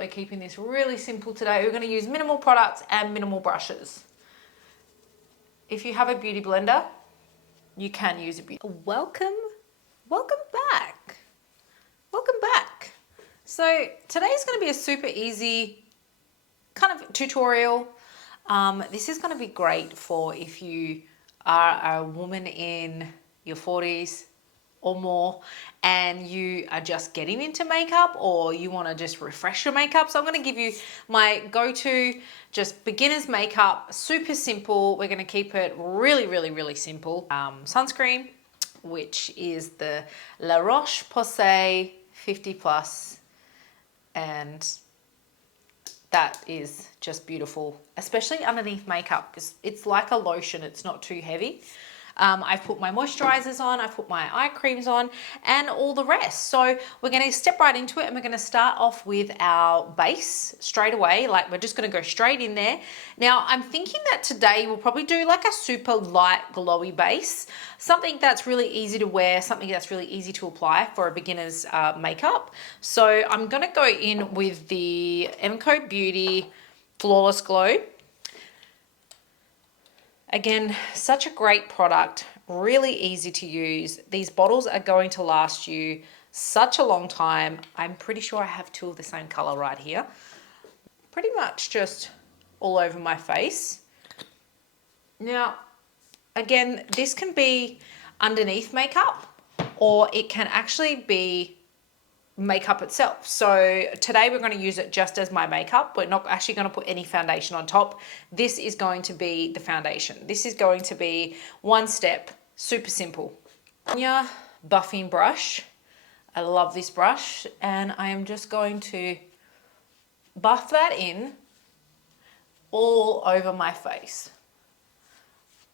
We're keeping this really simple today. We're going to use minimal products and minimal brushes. If you have a beauty blender, you can use a beauty. Welcome back. Welcome back. So today's going to be a super easy kind of tutorial. This is going to be great for if you are a woman in your 40s or more and you are just getting into makeup, or you want to just refresh your makeup. So I'm going to give you my go-to just beginner's makeup, super simple. We're going to keep it really simple. Sunscreen, which is the La Roche-Posay 50 plus, and that is just beautiful, especially underneath makeup because it's like a lotion. It's not too heavy. I've put my moisturizers on, I've put my eye creams on, and all the rest. So we're going to step right into it, and we're going to start off with our base straight away. Like, we're just going to go straight in there. Now, I'm thinking that today we'll probably do like a super light glowy base, something that's really easy to wear, something that's really easy to apply for a beginner's makeup. So I'm going to go in with the MCO Beauty Flawless Glow. Again, such a great product, really easy to use. These bottles are going to last you such a long time. I'm pretty sure I have two of the same color right here. Pretty much just all over my face. Now, again, this can be underneath makeup, or it can actually be makeup itself. So today we're going to use it just as my makeup. We're not actually going to put any foundation on top. This is going to be the foundation. This is going to be one step, super simple. Your buffing brush. I love this brush, and I am just going to buff that in all over my face.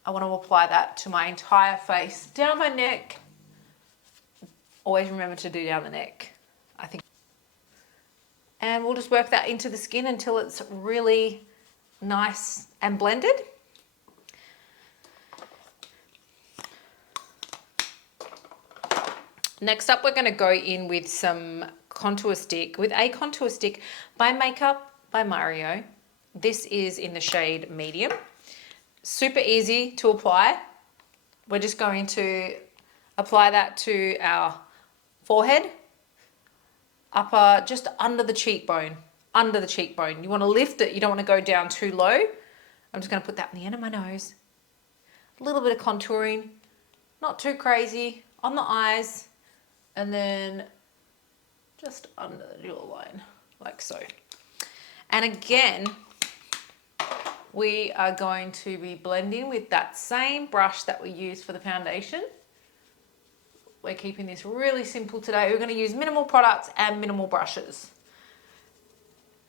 I want to apply that to my entire face, down my neck. Always remember to do down the neck, I think. And we'll just work that into the skin until it's really nice and blended. Next up, we're going to go in with some contour stick, with a contour stick by Makeup by Mario. This is in the shade medium. Super easy to apply. We're just going to apply that to our forehead, upper, just under the cheekbone, under the cheekbone. You want to lift it, you don't want to go down too low. I'm just going to put that in the end of my nose. A little bit of contouring, not too crazy, on the eyes, and then just under the jawline, like so. And again, we are going to be blending with that same brush that we used for the foundation. We're keeping this really simple today. We're going to use minimal products and minimal brushes.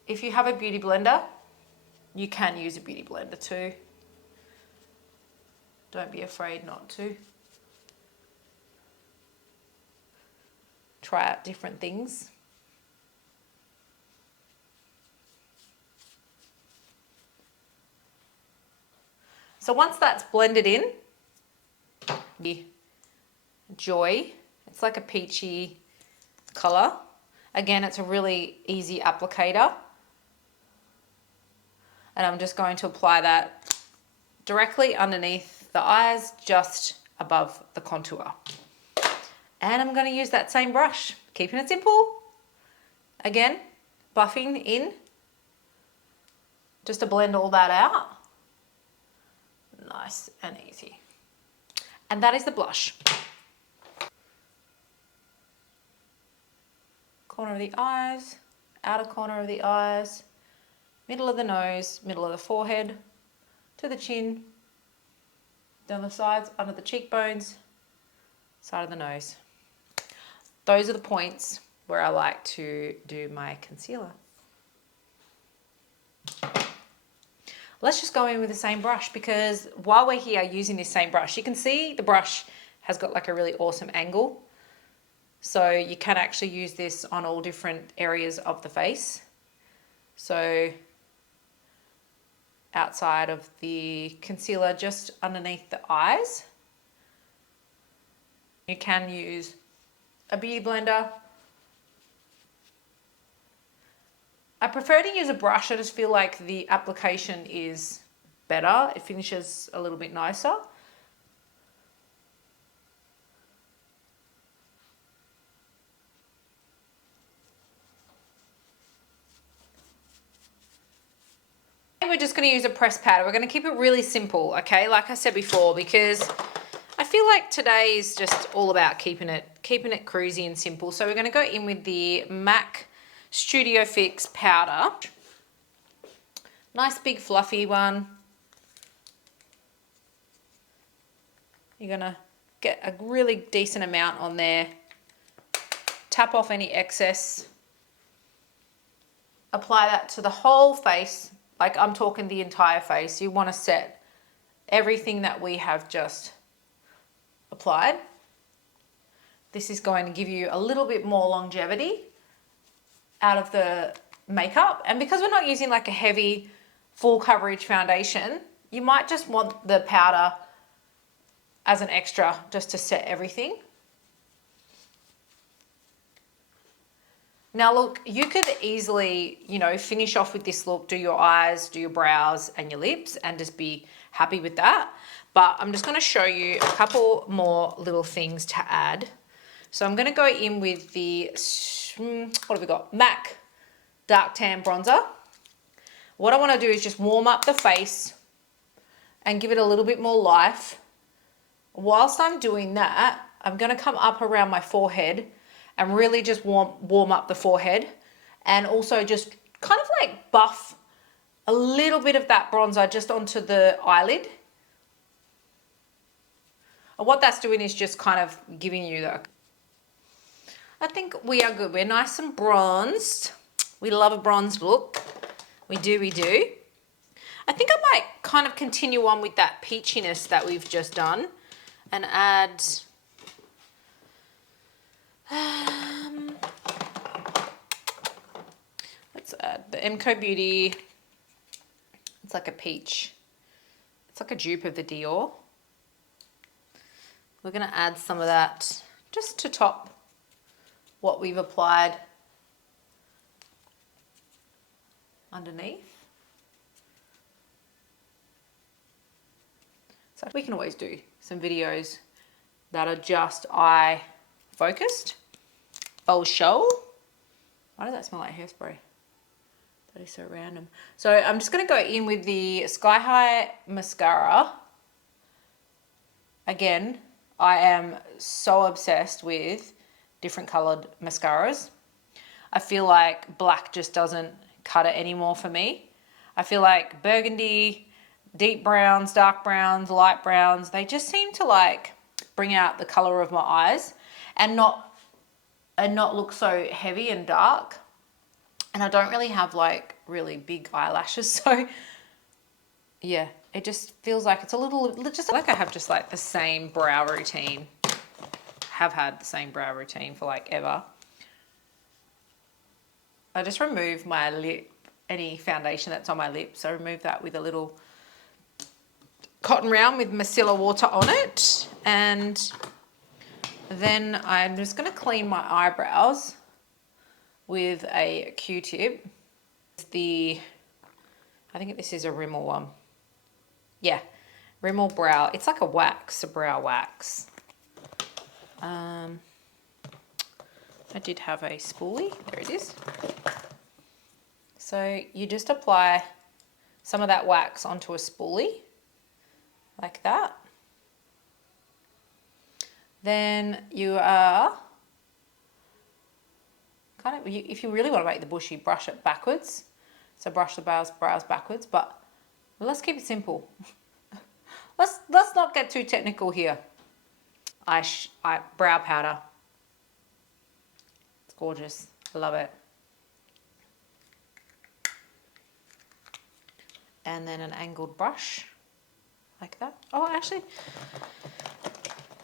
If you have a beauty blender, you can use a beauty blender too. Don't be afraid not to. Try out different things. So once that's blended in, Joy, it's like a peachy color. Again, it's a really easy applicator. And I'm just going to apply that directly underneath the eyes, just above the contour. And I'm going to use that same brush, keeping it simple. Again, buffing in, just to blend all that out. Nice and easy. And that is the blush. Corner of the eyes, outer corner of the eyes, middle of the nose, middle of the forehead, to the chin, down the sides, under the cheekbones, side of the nose. Those are the points where I like to do my concealer. Let's just go in with the same brush, because while we're here using this same brush, you can see the brush has got like a really awesome angle. So you can actually use this on all different areas of the face. So outside of the concealer, just underneath the eyes. You can use a beauty blender I prefer to use a brush. I just feel like the application is better. It finishes a little bit nicer. We're just going to use a pressed powder. We're going to keep it really simple, okay? Like I said before, because I feel like today is just all about keeping it cruisy and simple. So we're going to go in with the MAC Studio Fix powder. Nice big fluffy one. You're going to get a really decent amount on there. Tap off any excess. Apply that to the whole face. Like I'm talking the entire face. You want to set everything that we have just applied. This is going to give you a little bit more longevity out of the makeup. And because we're not using like a heavy full coverage foundation, you might just want the powder as an extra just to set everything. Now look, you could easily, you know, finish off with this look, do your eyes, do your brows and your lips and just be happy with that. But I'm just going to show you a couple more little things to add. So I'm going to go in with the, what have we got? MAC Dark Tan Bronzer. What I want to do is just warm up the face and give it a little bit more life. Whilst I'm doing that, I'm going to come up around my forehead and really just warm up the forehead and also just kind of like buff a little bit of that bronzer just onto the eyelid. And what that's doing is just kind of giving you the... I think we are good. We're nice and bronzed. We love a bronzed look. We do, we do. I think I might kind of continue on with that peachiness that we've just done and add... let's add the MCO Beauty. It's like a peach. It's like a dupe of the Dior. We're going to add some of that just to top what we've applied underneath. So we can always do some videos that are just eye focused. Show. Why does that smell like hairspray? That is so random. So I'm just going to go in with the Sky High mascara. Again, I am so obsessed with different colored mascaras. I feel like black just doesn't cut it anymore for me. I feel like burgundy, deep browns, dark browns, light browns, they just seem to like bring out the color of my eyes and not look so heavy and dark. And I don't really have like really big eyelashes, so yeah, it just feels like it's a little, just like I have just like the same brow routine. Have had the same brow routine for like ever. I just remove my lip, any foundation that's on my lips. I remove that with a little cotton round with micellar water on it. And then I'm just going to clean my eyebrows with a Q-tip. I think this is a Rimmel one. Yeah, Rimmel brow. It's like a wax, a brow wax. I did have a spoolie. There it is. So you just apply some of that wax onto a spoolie like that. Then you are kind of, if you really want to make the bushy, brush it backwards. So brush the brows backwards, but let's keep it simple. Let's not get too technical here. Brow powder. It's gorgeous. I love it. And then an angled brush like that. Oh, actually,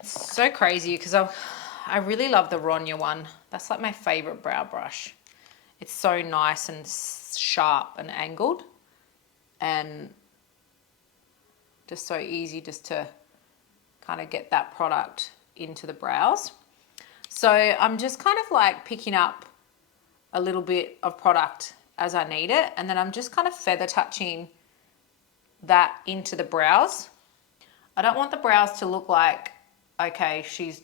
it's so crazy because I really love the Ronya one. That's like my favorite brow brush. It's so nice and sharp and angled and just so easy just to kind of get that product into the brows. So I'm just kind of like picking up a little bit of product as I need it. And then I'm just kind of feather touching that into the brows. I don't want the brows to look like, okay, she's...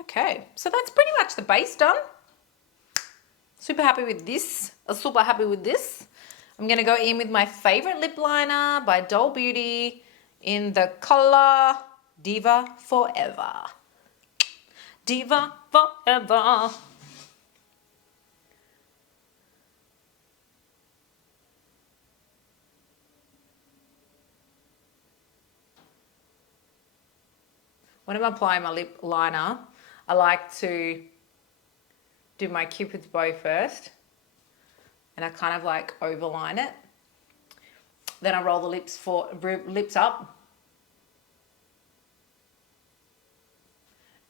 Okay, so that's pretty much the base done. Super happy with this. Super happy with this. I'm going to go in with my favorite lip liner by Doll Beauty in the color Diva Forever. Diva Forever. When I'm applying my lip liner, I like to do my Cupid's bow first, and I kind of like overline it. Then I roll the lips up,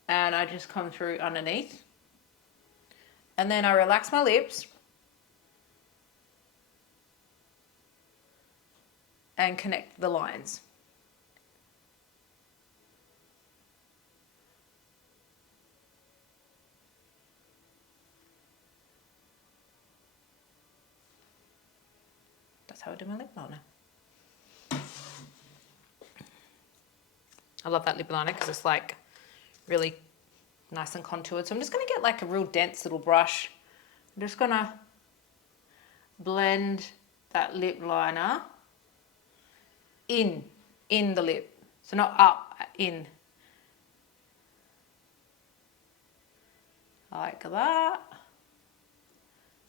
and I just come through underneath, and then I relax my lips and connect the lines. That's how I do my lip liner. I love that lip liner because it's like really nice and contoured. So I'm just going to get like a real dense little brush. I'm just going to blend that lip liner in the lip. So not up, in. Like that.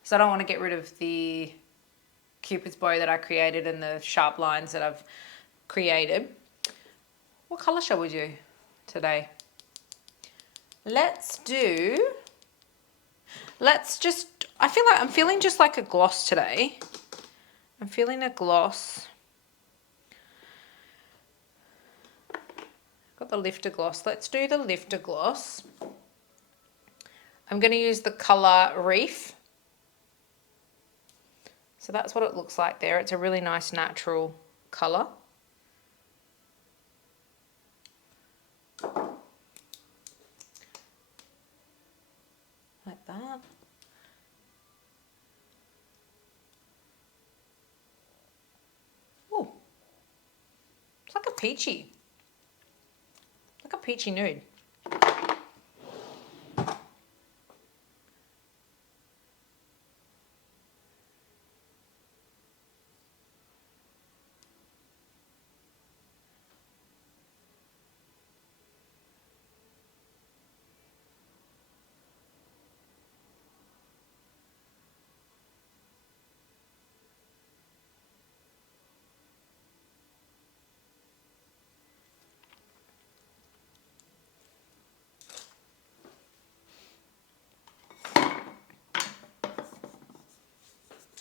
So I don't want to get rid of the Cupid's bow that I created and the sharp lines that I've created. What colour shall we do today? Let's just, I feel like I'm feeling just like a gloss today. I'm feeling a gloss. Got the lifter gloss. Let's do the lifter gloss. I'm going to use the colour Reef. So that's what it looks like there. It's a really nice natural colour. Like that. Oh, it's like a peachy nude.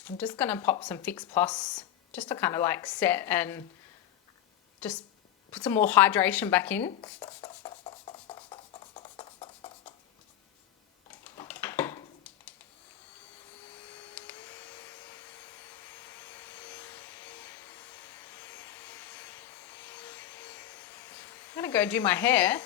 I'm just going to pop some Fix Plus just to kind of like set and just put some more hydration back in. I'm going to go do my hair.